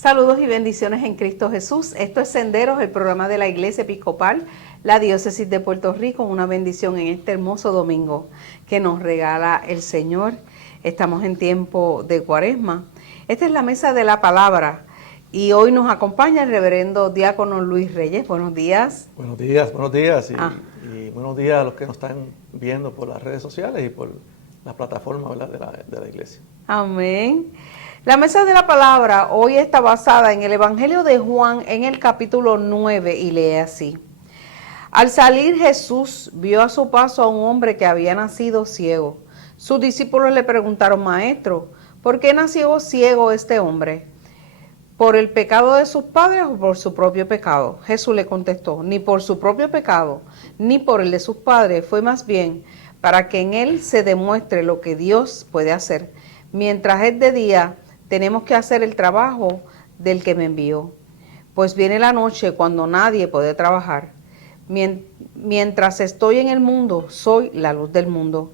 Saludos y bendiciones en Cristo Jesús. Esto es Senderos, el programa de la Iglesia Episcopal, la Diócesis de Puerto Rico. Una bendición en este hermoso domingo que nos regala el Señor. Estamos en tiempo de Cuaresma. Esta es la mesa de la palabra y hoy nos acompaña el reverendo diácono Luis Reyes. Buenos días. Buenos días y buenos días a los que nos están viendo por las redes sociales y por la plataforma, ¿verdad?, de la iglesia. Amén. La mesa de la palabra hoy está basada en el Evangelio de Juan en el capítulo 9 y lee así. Al salir Jesús vio a su paso a un hombre que había nacido ciego. Sus discípulos le preguntaron, Maestro, ¿por qué nació ciego este hombre? ¿Por el pecado de sus padres o por su propio pecado? Jesús le contestó, ni por su propio pecado, ni por el de sus padres, fue más bien para que en él se demuestre lo que Dios puede hacer. Mientras es de día, tenemos que hacer el trabajo del que me envió. Pues viene la noche cuando nadie puede trabajar. Mientras estoy en el mundo, soy la luz del mundo.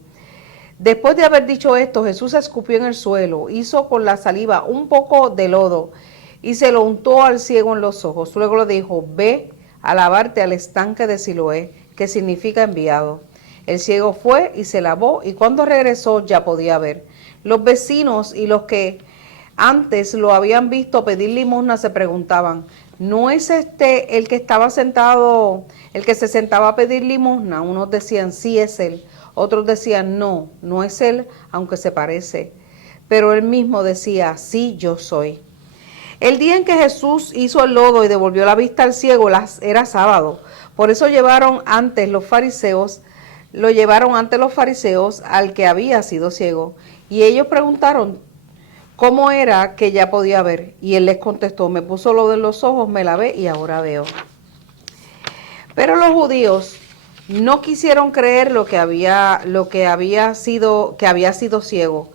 Después de haber dicho esto, Jesús escupió en el suelo, hizo con la saliva un poco de lodo y se lo untó al ciego en los ojos. Luego le dijo, ve a lavarte al estanque de Siloé, que significa enviado. El ciego fue y se lavó y cuando regresó ya podía ver. Los vecinos y los que antes lo habían visto pedir limosna se preguntaban, ¿no es este el que estaba sentado, el que se sentaba a pedir limosna? Unos decían, sí es él. Otros decían, no, no es él, aunque se parece. Pero él mismo decía, sí, yo soy. El día en que Jesús hizo el lodo y devolvió la vista al ciego era sábado. Por eso lo llevaron ante los fariseos al que había sido ciego. Y ellos preguntaron, ¿cómo era que ya podía ver? Y él les contestó, me puso lodo en los ojos, me lavé y ahora veo. Pero los judíos no quisieron creer que había sido ciego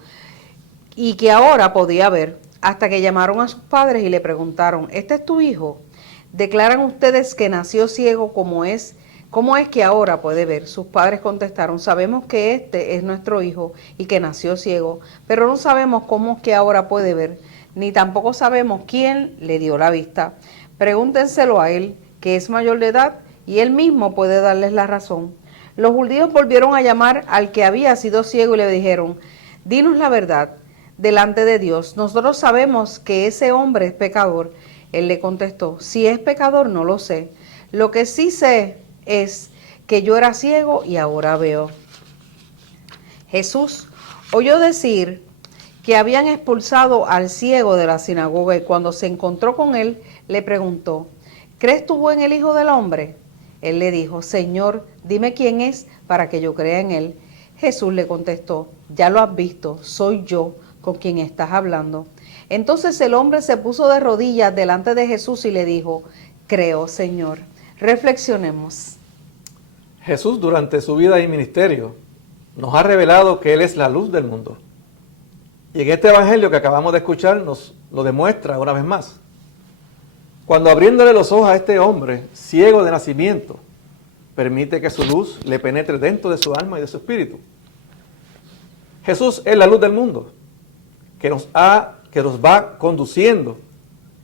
y que ahora podía ver, hasta que llamaron a sus padres y le preguntaron, ¿este es tu hijo? ¿Declaran ustedes que nació ciego cómo es que ahora puede ver? Sus padres contestaron, sabemos que este es nuestro hijo y que nació ciego, pero no sabemos cómo es que ahora puede ver, ni tampoco sabemos quién le dio la vista. Pregúntenselo a él, que es mayor de edad, y él mismo puede darles la razón. Los judíos volvieron a llamar al que había sido ciego y le dijeron, dinos la verdad delante de Dios. Nosotros sabemos que ese hombre es pecador. Él le contestó, si es pecador no lo sé. Lo que sí sé es que yo era ciego y ahora veo. Jesús oyó decir que habían expulsado al ciego de la sinagoga y cuando se encontró con él le preguntó, ¿crees tú en el Hijo del Hombre? Él le dijo, Señor, dime quién es para que yo crea en él. Jesús le contestó, ya lo has visto, soy yo con quien estás hablando. Entonces el hombre se puso de rodillas delante de Jesús y le dijo, creo, Señor. Reflexionemos. Jesús durante su vida y ministerio nos ha revelado que Él es la luz del mundo. Y en este evangelio que acabamos de escuchar nos lo demuestra una vez más. Cuando abriéndole los ojos a este hombre, ciego de nacimiento, permite que su luz le penetre dentro de su alma y de su espíritu. Jesús es la luz del mundo, que nos va conduciendo,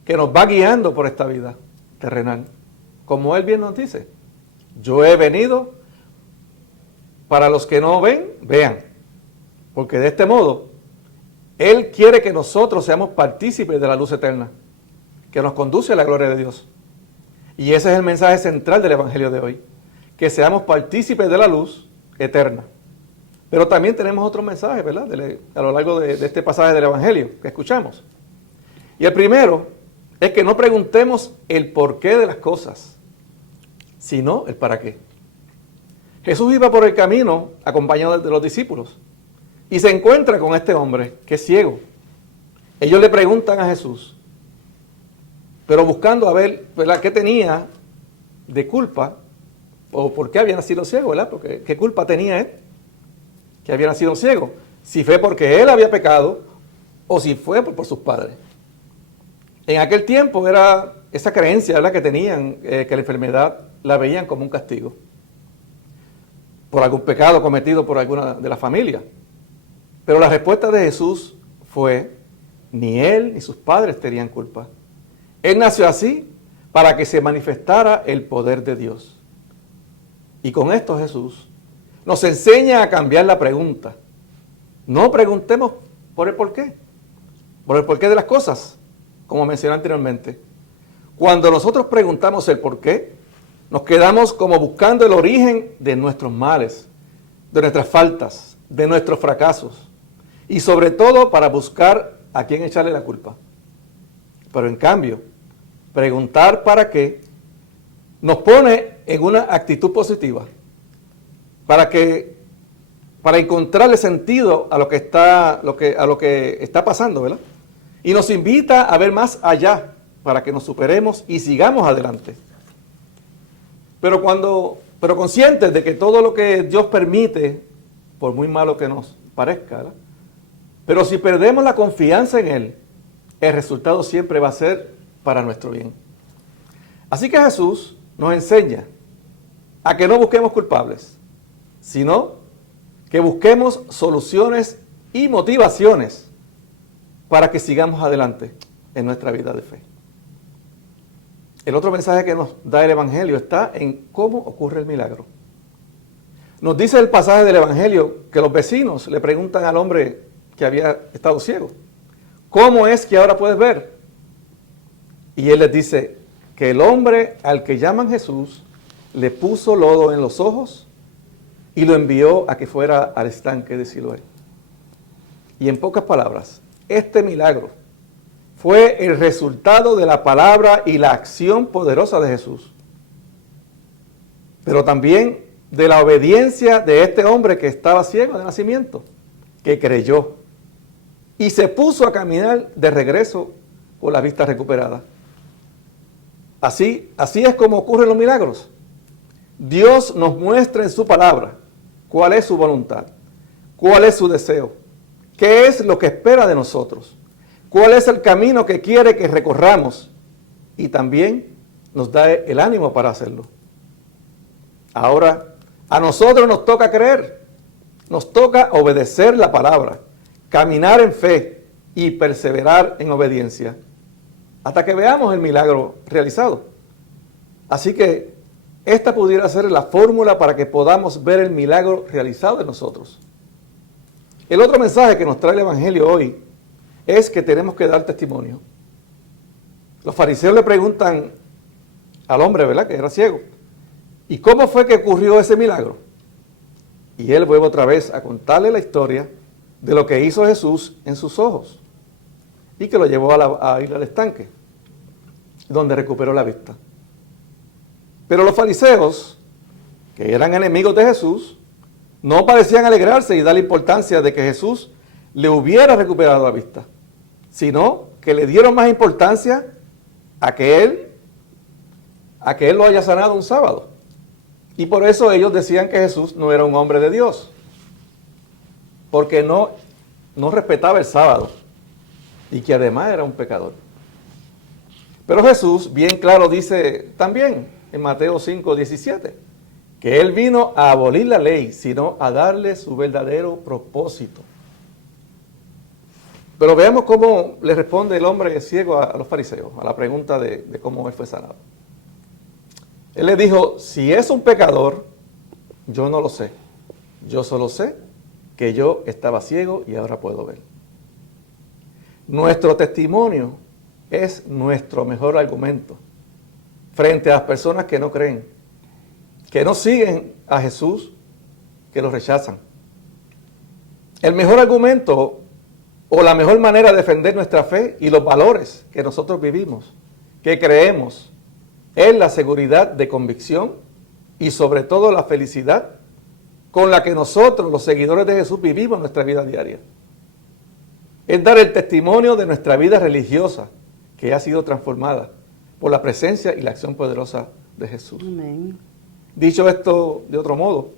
que nos va guiando por esta vida terrenal. Como Él bien nos dice, yo he venido para los que no ven, vean. Porque de este modo, Él quiere que nosotros seamos partícipes de la luz eterna, que nos conduce a la gloria de Dios. Y ese es el mensaje central del Evangelio de hoy, que seamos partícipes de la luz eterna. Pero también tenemos otro mensaje, ¿verdad?, a lo largo de este pasaje del Evangelio que escuchamos. Y el primero es que no preguntemos el porqué de las cosas, sino el para qué. Jesús iba por el camino acompañado de los discípulos y se encuentra con este hombre que es ciego. Ellos le preguntan a Jesús, pero buscando a ver, ¿verdad?, qué tenía de culpa o por qué había nacido ciego, ¿verdad? Porque qué culpa tenía él que había nacido ciego, si fue porque él había pecado o si fue por sus padres. En aquel tiempo era esa creencia, ¿verdad?, que tenían, que la enfermedad la veían como un castigo por algún pecado cometido por alguna de la familia. Pero la respuesta de Jesús fue, ni él ni sus padres tenían culpa. Él nació así para que se manifestara el poder de Dios. Y con esto Jesús nos enseña a cambiar la pregunta. No preguntemos por el porqué de las cosas, como mencioné anteriormente. Cuando nosotros preguntamos el porqué, nos quedamos como buscando el origen de nuestros males, de nuestras faltas, de nuestros fracasos, y sobre todo para buscar a quién echarle la culpa. Pero en cambio, preguntar para qué nos pone en una actitud positiva, para encontrarle sentido a lo que está pasando, ¿verdad? Y nos invita a ver más allá para que nos superemos y sigamos adelante. Pero conscientes de que todo lo que Dios permite, por muy malo que nos parezca, ¿verdad? Pero si perdemos la confianza en Él, el resultado siempre va a ser para nuestro bien. Así que Jesús nos enseña a que no busquemos culpables, sino que busquemos soluciones y motivaciones para que sigamos adelante en nuestra vida de fe. El otro mensaje que nos da el Evangelio está en cómo ocurre el milagro. Nos dice el pasaje del Evangelio que los vecinos le preguntan al hombre que había estado ciego, ¿cómo es que ahora puedes ver? Y él les dice que el hombre al que llaman Jesús le puso lodo en los ojos y lo envió a que fuera al estanque de Siloé. Y en pocas palabras, este milagro fue el resultado de la palabra y la acción poderosa de Jesús, pero también de la obediencia de este hombre que estaba ciego de nacimiento, que creyó y se puso a caminar de regreso con la vista recuperada. Así es como ocurren los milagros. Dios nos muestra en su palabra cuál es su voluntad, cuál es su deseo, qué es lo que espera de nosotros, cuál es el camino que quiere que recorramos y también nos da el ánimo para hacerlo. Ahora, a nosotros nos toca creer, nos toca obedecer la palabra, caminar en fe y perseverar en obediencia hasta que veamos el milagro realizado. Así que esta pudiera ser la fórmula para que podamos ver el milagro realizado en nosotros. El otro mensaje que nos trae el Evangelio hoy es que tenemos que dar testimonio. Los fariseos le preguntan al hombre, ¿verdad?, que era ciego, ¿y cómo fue que ocurrió ese milagro? Y él vuelve otra vez a contarle la historia de lo que hizo Jesús en sus ojos y que lo llevó a ir al estanque, donde recuperó la vista. Pero los fariseos, que eran enemigos de Jesús, no parecían alegrarse y darle importancia de que Jesús le hubiera recuperado la vista, sino que le dieron más importancia a que él lo haya sanado un sábado. Y por eso ellos decían que Jesús no era un hombre de Dios, porque no respetaba el sábado y que además era un pecador. Pero Jesús bien claro dice también en Mateo 5:17 que Él vino a abolir la ley, sino a darle su verdadero propósito. Pero veamos cómo le responde el hombre ciego a los fariseos, a la pregunta de cómo él fue sanado. Él le dijo, si es un pecador, yo no lo sé. Yo solo sé que yo estaba ciego y ahora puedo ver. Nuestro testimonio es nuestro mejor argumento frente a las personas que no creen, que no siguen a Jesús, que lo rechazan. El mejor argumento o la mejor manera de defender nuestra fe y los valores que nosotros vivimos, que creemos, es la seguridad de convicción y sobre todo la felicidad con la que nosotros, los seguidores de Jesús, vivimos nuestra vida diaria. Es dar el testimonio de nuestra vida religiosa que ha sido transformada por la presencia y la acción poderosa de Jesús. Amén. Dicho esto de otro modo,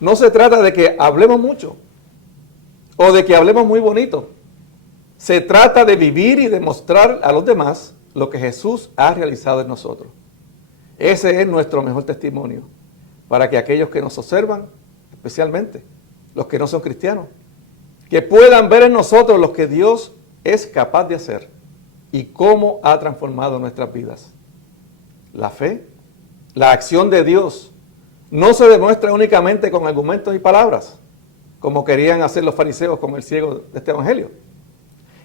no se trata de que hablemos mucho o de que hablemos muy bonito. Se trata de vivir y demostrar a los demás lo que Jesús ha realizado en nosotros. Ese es nuestro mejor testimonio para que aquellos que nos observan, especialmente los que no son cristianos, que puedan ver en nosotros lo que Dios es capaz de hacer y cómo ha transformado nuestras vidas. La fe, la acción de Dios, no se demuestra únicamente con argumentos y palabras, como querían hacer los fariseos con el ciego de este evangelio.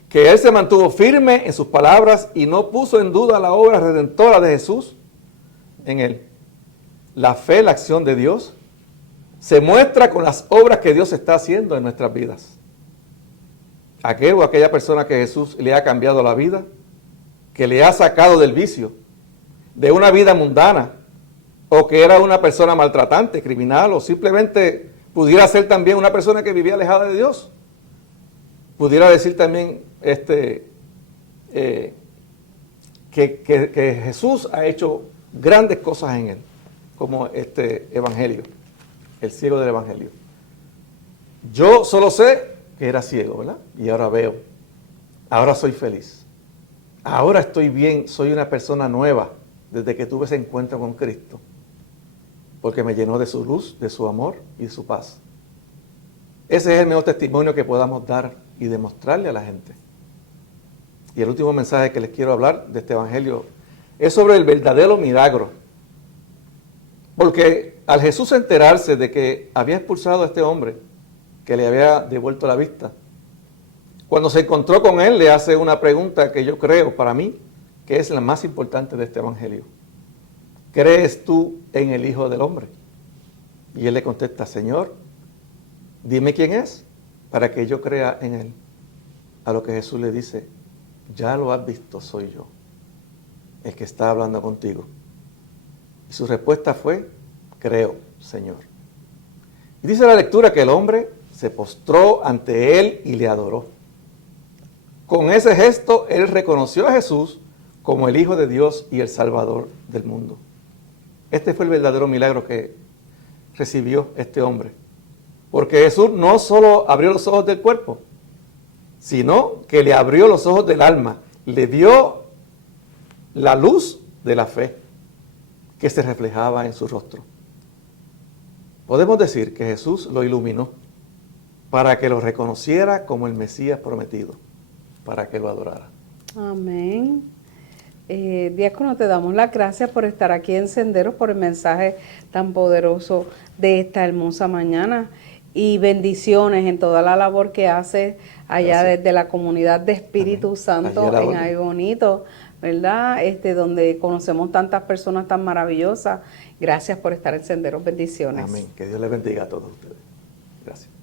Que él se mantuvo firme en sus palabras y no puso en duda la obra redentora de Jesús en él. La fe, la acción de Dios, se muestra con las obras que Dios está haciendo en nuestras vidas. Aquel o aquella persona que Jesús le ha cambiado la vida, que le ha sacado del vicio, de una vida mundana, o que era una persona maltratante, criminal, o simplemente pudiera ser también una persona que vivía alejada de Dios. Pudiera decir también que Jesús ha hecho grandes cosas en él, como este evangelio, el ciego del evangelio. Yo solo sé que era ciego, ¿verdad? Y ahora veo, ahora soy feliz, ahora estoy bien, soy una persona nueva desde que tuve ese encuentro con Cristo, porque me llenó de su luz, de su amor y de su paz. Ese es el mejor testimonio que podamos dar y demostrarle a la gente. Y el último mensaje que les quiero hablar de este evangelio es sobre el verdadero milagro. Porque al Jesús enterarse de que había expulsado a este hombre, que le había devuelto la vista, cuando se encontró con él, le hace una pregunta que yo creo, para mí, que es la más importante de este evangelio. ¿Crees tú en el Hijo del Hombre? Y él le contesta, Señor, dime quién es, para que yo crea en él. A lo que Jesús le dice, ya lo has visto, soy yo, el que está hablando contigo. Y su respuesta fue, creo, Señor. Y dice la lectura que el hombre se postró ante él y le adoró. Con ese gesto, él reconoció a Jesús como el Hijo de Dios y el Salvador del mundo. Este fue el verdadero milagro que recibió este hombre. Porque Jesús no solo abrió los ojos del cuerpo, sino que le abrió los ojos del alma, le dio la luz de la fe que se reflejaba en su rostro. Podemos decir que Jesús lo iluminó para que lo reconociera como el Mesías prometido, para que lo adorara. Amén. Diácono, te damos las gracias por estar aquí en Senderos, por el mensaje tan poderoso de esta hermosa mañana y bendiciones en toda la labor que hace allá desde la comunidad de Espíritu Santo en Ay Bonito, ¿verdad? Donde conocemos tantas personas tan maravillosas. Gracias por estar en Senderos. Bendiciones. Amén. Que Dios les bendiga a todos ustedes. Gracias.